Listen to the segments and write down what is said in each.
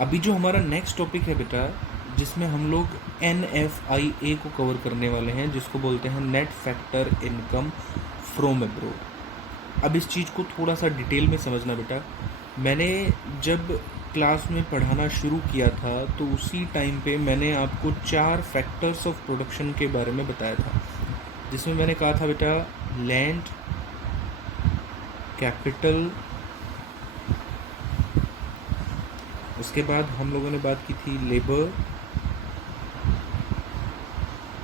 अभी जो हमारा नेक्स्ट टॉपिक है बेटा, जिसमें हम लोग NFIA को कवर करने वाले हैं, जिसको बोलते हैं net factor income from abroad. अब इस चीज़ को थोड़ा सा डिटेल में समझना बेटा। मैंने जब क्लास में पढ़ाना शुरू किया था तो उसी टाइम पे मैंने आपको 4 फैक्टर्स ऑफ प्रोडक्शन के बारे में बताया था, जिसमें मैंने कहा था बेटा लैंड, कैपिटल, उसके बाद हम लोगों ने बात की थी लेबर,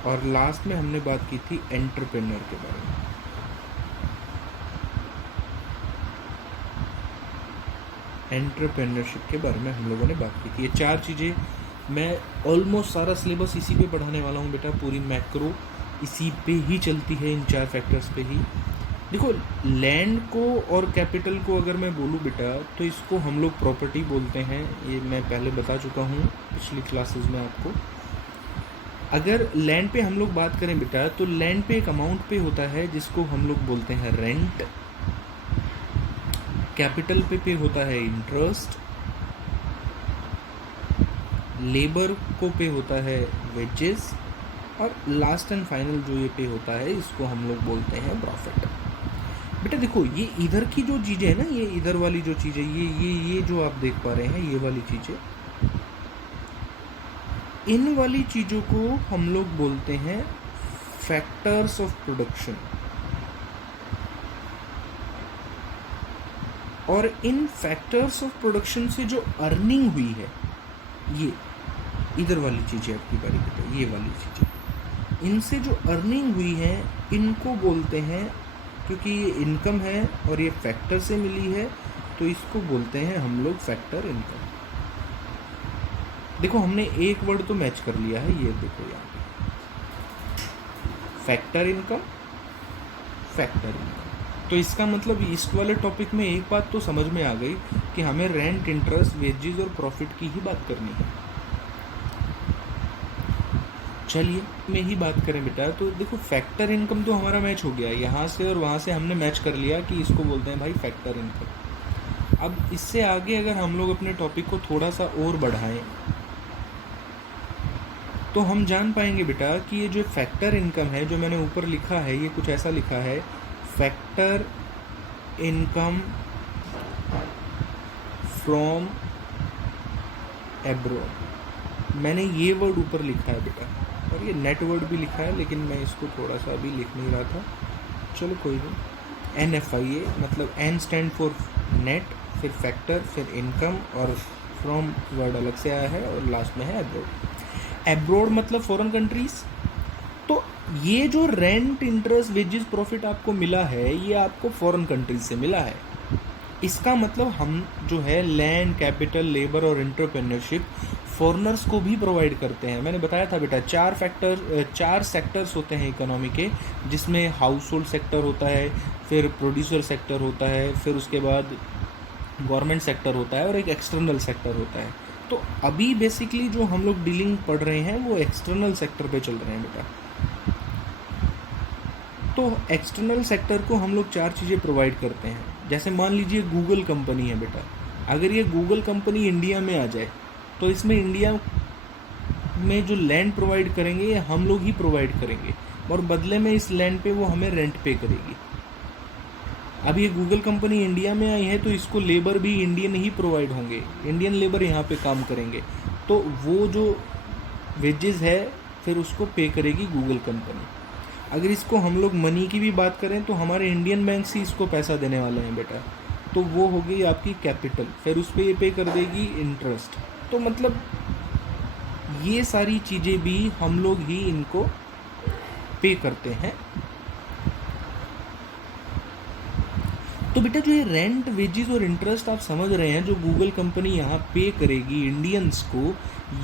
और लास्ट में हमने बात की थी एंटरप्रेन्योर के बारे में। एंटरप्रेन्योरशिप के बारे में हम लोगों ने बात की थी। ये 4 चीज़ें मैं ऑलमोस्ट सारा सिलेबस इसी पे पढ़ाने वाला हूँ बेटा। पूरी मैक्रो इसी पे ही चलती है, इन 4 फैक्टर्स पे ही। देखो, लैंड को और कैपिटल को अगर मैं बोलूँ बेटा, तो इसको हम लोग प्रॉपर्टी बोलते हैं। ये मैं पहले बता चुका हूँ पिछली क्लासेस में आपको। अगर लैंड पे हम लोग बात करें बेटा, तो लैंड पे एक अमाउंट पे होता है जिसको हम लोग बोलते हैं रेंट। कैपिटल पे होता है इंटरेस्ट। लेबर को पे होता है वेजेस। और लास्ट एंड फाइनल जो ये पे होता है, इसको हम लोग बोलते हैं प्रॉफिट। बेटा देखो, ये इधर की जो चीज़ें हैं ना, ये इधर वाली जो चीज़ें, ये जो आप देख पा रहे हैं, ये वाली चीज़ें, इन वाली चीज़ों को हम लोग बोलते हैं फैक्टर्स ऑफ प्रोडक्शन। और इन फैक्टर्स ऑफ प्रोडक्शन से जो अर्निंग हुई है, ये इधर वाली चीज़ें आपकी बारी बेटा, ये वाली चीज़ें, इनसे जो अर्निंग हुई है इनको बोलते हैं, क्योंकि ये इनकम है और ये फैक्टर से मिली है, तो इसको बोलते हैं हम लोग फैक्टर इनकम। देखो, हमने एक वर्ड तो मैच कर लिया है, ये देखो यहाँ पे फैक्टर इनकम, फैक्टर इनकम। तो इसका मतलब इस वाले टॉपिक में एक बात तो समझ में आ गई कि हमें रेंट, इंटरेस्ट, वेजेस और प्रॉफिट की ही बात करनी है। चलिए में ही बात करें बेटा, तो देखो फैक्टर इनकम तो हमारा मैच हो गया, यहाँ से और वहाँ से हमने मैच कर लिया कि इसको बोलते हैं भाई फैक्टर इनकम। अब इससे आगे अगर हम लोग अपने टॉपिक को थोड़ा सा और बढ़ाएं, तो हम जान पाएंगे बेटा कि ये जो फैक्टर इनकम है, जो मैंने ऊपर लिखा है, ये कुछ ऐसा लिखा है, फैक्टर इनकम फ्रॉम एब्रॉड। मैंने ये वर्ड ऊपर लिखा है बेटा, और ये नेट वर्ड भी लिखा है, लेकिन मैं इसको थोड़ा सा अभी लिख नहीं रहा था, चलो कोई नहीं। NFIA मतलब N स्टैंड फॉर नेट, फिर फैक्टर, फिर इनकम, और फ्रॉम वर्ड अलग से आया है, और लास्ट में है एब्रॉड। एब्रॉड मतलब फॉरेन कंट्रीज। तो ये जो रेंट, इंटरेस्ट, वेजेस, प्रॉफिट आपको मिला है, ये आपको फॉरेन कंट्रीज से मिला है। इसका मतलब हम जो है लैंड, कैपिटल, लेबर और एंटरप्रेन्योरशिप फॉरेनर्स को भी प्रोवाइड करते हैं। मैंने बताया था बेटा 4 सेक्टर्स होते हैं इकोनॉमी के, जिसमें हाउस होल्ड सेक्टर होता है, फिर प्रोड्यूसर सेक्टर होता है, फिर उसके बाद गवर्नमेंट सेक्टर होता है, और एक एक्सटर्नल सेक्टर होता है। तो अभी बेसिकली जो हम लोग डीलिंग पढ़ रहे हैं वो एक्सटर्नल सेक्टर पे चल रहे हैं बेटा। तो एक्सटर्नल सेक्टर को हम लोग 4 चीज़ें प्रोवाइड करते हैं। जैसे मान लीजिए गूगल कंपनी है बेटा, अगर ये गूगल कंपनी इंडिया में आ जाए, तो इसमें इंडिया में जो लैंड प्रोवाइड करेंगे ये हम लोग ही प्रोवाइड करेंगे, और बदले में इस लैंड पे वो हमें रेंट पे करेगी। अब ये गूगल कंपनी इंडिया में आई है, तो इसको लेबर भी इंडियन ही प्रोवाइड होंगे, इंडियन लेबर यहाँ पे काम करेंगे, तो वो जो वेजेस है फिर उसको पे करेगी गूगल कंपनी। अगर इसको हम लोग मनी की भी बात करें, तो हमारे इंडियन बैंक से इसको पैसा देने वाले हैं बेटा, तो वो हो गई आपकी कैपिटल, फिर उस पर ये पे कर देगी इंटरेस्ट। तो मतलब ये सारी चीज़ें भी हम लोग ही इनको पे करते हैं। तो बेटा जो ये रेंट, वेजेस और इंटरेस्ट आप समझ रहे हैं, जो गूगल कंपनी यहाँ पे करेगी इंडियंस को,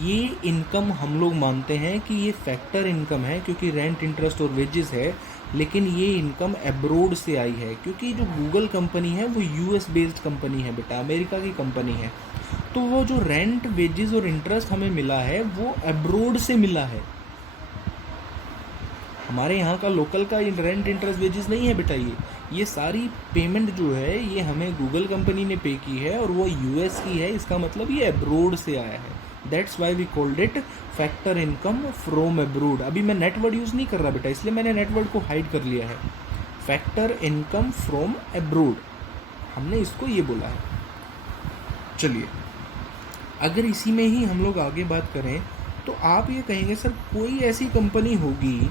ये इनकम हम लोग मानते हैं कि ये फैक्टर इनकम है, क्योंकि रेंट, इंटरेस्ट और वेजेस है, लेकिन ये इनकम एब्रोड से आई है, क्योंकि जो गूगल कंपनी है वो US बेस्ड कंपनी है बेटा, अमेरिका की कंपनी है। तो वो जो रेंट, वेजेस और इंटरेस्ट हमें मिला है वो एब्रोड से मिला है। हमारे यहाँ का लोकल का रेंट, इंटरेस्ट, वेजेस नहीं है बेटा, ये सारी पेमेंट जो है ये हमें गूगल कंपनी ने पे की है और वो यूएस की है, इसका मतलब ये अब्रोड से आया है। That's why we called it factor income from abroad. अभी मैं नेटवर्ड यूज़ नहीं कर रहा बेटा, इसलिए मैंने नेटवर्ड को हाइड कर लिया है। फैक्टर इनकम फ्रॉम अब्रोड, हमने इसको ये बोला है। चलिए, अगर इसी में ही हम लोग आगे बात करें तो आप ये कहेंगे सर कोई ऐसी कंपनी होगी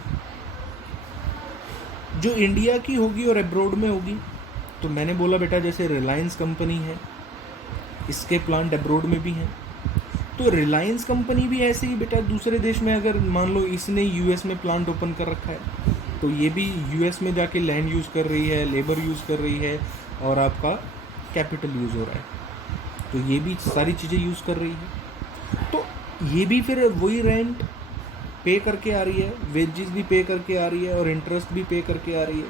जो इंडिया की होगी और अब्रोड में होगी। तो मैंने बोला बेटा जैसे रिलायंस कंपनी है, इसके प्लांट अब्रोड में भी हैं। तो रिलायंस कंपनी भी ऐसे ही बेटा दूसरे देश में, अगर मान लो इसने यूएस में प्लांट ओपन कर रखा है तो ये भी यूएस में जाके लैंड यूज़ कर रही है, लेबर यूज़ कर रही है और आपका कैपिटल यूज़ हो रहा है, तो ये भी सारी चीज़ें यूज़ कर रही है। तो ये भी फिर वही रेंट पे करके आ रही है, वेजेस भी पे करके आ रही है और इंटरेस्ट भी पे करके आ रही है।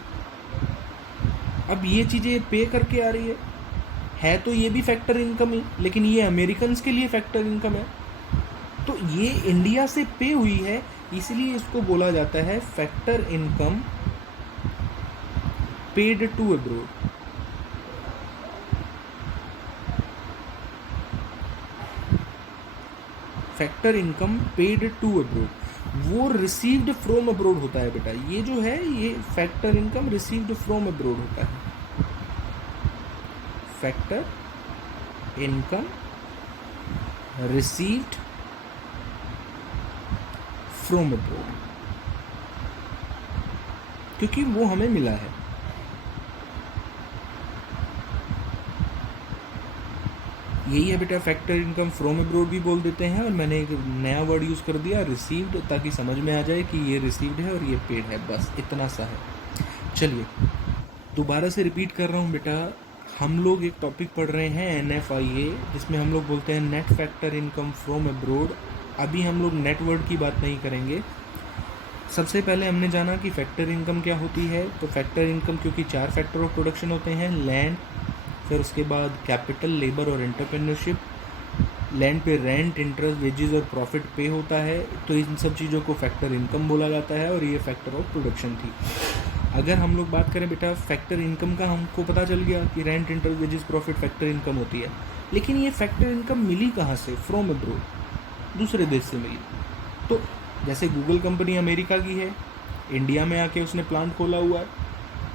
अब ये चीज़ें पे करके आ रही है तो ये भी फैक्टर इनकम ही, लेकिन ये अमेरिकन्स के लिए फैक्टर इनकम है। तो ये इंडिया से पे हुई है, इसलिए इसको बोला जाता है factor income paid to abroad. Factor income paid to abroad, वो रिसीव्ड फ्रॉम अब्रोड होता है बेटा। ये जो है ये factor income received from abroad होता है। Factor income received from abroad, क्योंकि वो हमें मिला है। यही है बेटा फैक्टर इनकम फ्रॉम अब्रोड भी बोल देते हैं, और मैंने एक नया वर्ड यूज़ कर दिया रिसीव्ड, ताकि समझ में आ जाए कि ये रिसीव्ड है और ये पेड है, बस इतना सा है। चलिए दोबारा से रिपीट कर रहा हूँ बेटा, हम लोग एक टॉपिक पढ़ रहे हैं NFIA, जिसमें हम लोग बोलते हैं net factor income from abroad. अभी हम लोग नेट वर्ड की बात नहीं करेंगे। सबसे पहले हमने जाना कि फैक्टर इनकम क्या होती है। तो फैक्टर इनकम क्योंकि 4 फैक्टर ऑफ प्रोडक्शन होते हैं, लैंड, फिर उसके बाद कैपिटल, लेबर और एंटरप्रेन्योरशिप। लैंड पे रेंट, इंटरेस्ट, वेजेस और प्रॉफिट पे होता है, तो इन सब चीज़ों को फैक्टर इनकम बोला जाता है, और ये फैक्टर ऑफ प्रोडक्शन थी। अगर हम लोग बात करें बेटा फैक्टर इनकम का, हमको पता चल गया कि rent, interest, wages, profit factor income होती है, लेकिन ये फैक्टर इनकम मिली कहाँ से? फ्रॉम अब्रोड, दूसरे देश से मिली। तो जैसे गूगल कंपनी अमेरिका की है, इंडिया में आके उसने प्लांट खोला हुआ है,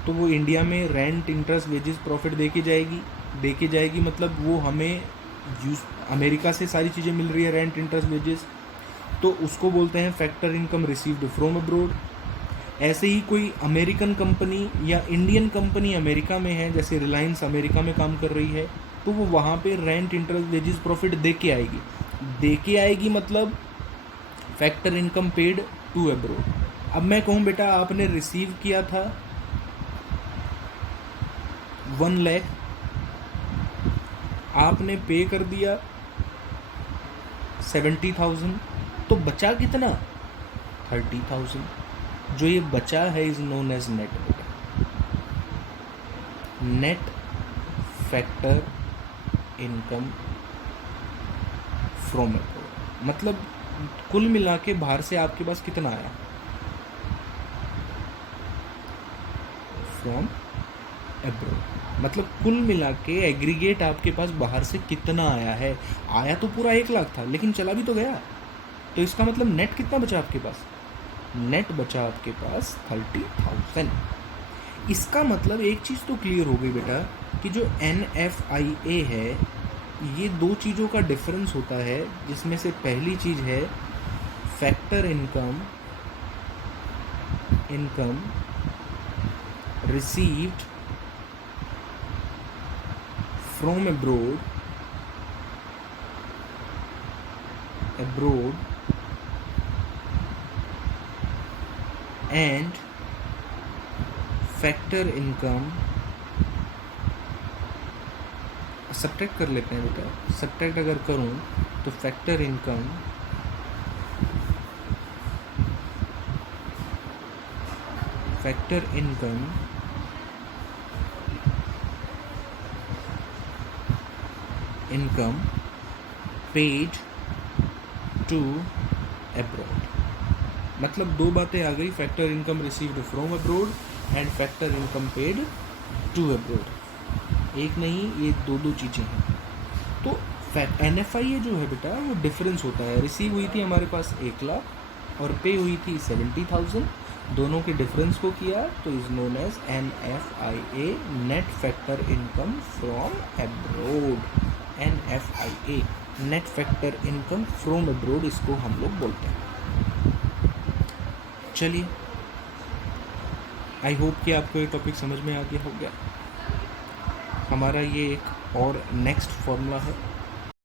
तो वो इंडिया में रेंट, इंटरेस्ट, वेजेस, प्रॉफिट दे के जाएगी, मतलब वो हमें अमेरिका से सारी चीज़ें मिल रही है, रेंट, इंटरेस्ट, वेजेस, तो उसको बोलते हैं factor income received from abroad. ऐसे ही कोई अमेरिकन कंपनी या इंडियन कंपनी अमेरिका में है, जैसे रिलायंस अमेरिका में काम कर रही है, तो वो वहाँ पे रेंट, इंटरेस्ट, वेजेस, प्रॉफिट दे के आएगी, मतलब factor income paid to abroad. अब मैं कहूँ बेटा आपने रिसीव किया था 1 लाख, आपने पे कर दिया 70,000, तो बचा कितना? 30,000। जो ये बचा है इज नोन एज नेट बेटा, net factor income from abroad. मतलब कुल मिला के बाहर से आपके पास कितना आया? फ्रॉम अब्रोड, मतलब कुल मिला के एग्रीगेट आपके पास बाहर से कितना आया है। आया तो पूरा 1 लाख था, लेकिन चला भी तो गया, तो इसका मतलब नेट कितना बचा आपके पास? नेट बचा आपके पास 30,000। इसका मतलब एक चीज़ तो क्लियर हो गई बेटा कि जो NFIA है, ये 2 चीज़ों का डिफरेंस होता है, जिसमें से पहली चीज़ है factor income received from abroad and factor income, subtract कर लेते हैं बेटा, सब्ट्रैक्ट अगर करूं तो factor income paid to abroad. मतलब 2 बातें आ गई, factor income received from abroad and factor income paid to abroad, एक नहीं ये दो दो चीज़ें हैं। तो NFIA जो है बेटा वो डिफरेंस होता है, रिसीव हुई थी हमारे पास 1 लाख और पे हुई थी 70,000, दोनों के डिफरेंस को किया तो is known as NFIA, net factor income from abroad. NFIA, net factor income from abroad, इसको हम लोग बोलते हैं। चलिए, आई होप कि आपको ये टॉपिक समझ में आ गया हो गया। हमारा ये एक और नेक्स्ट फॉर्मूला है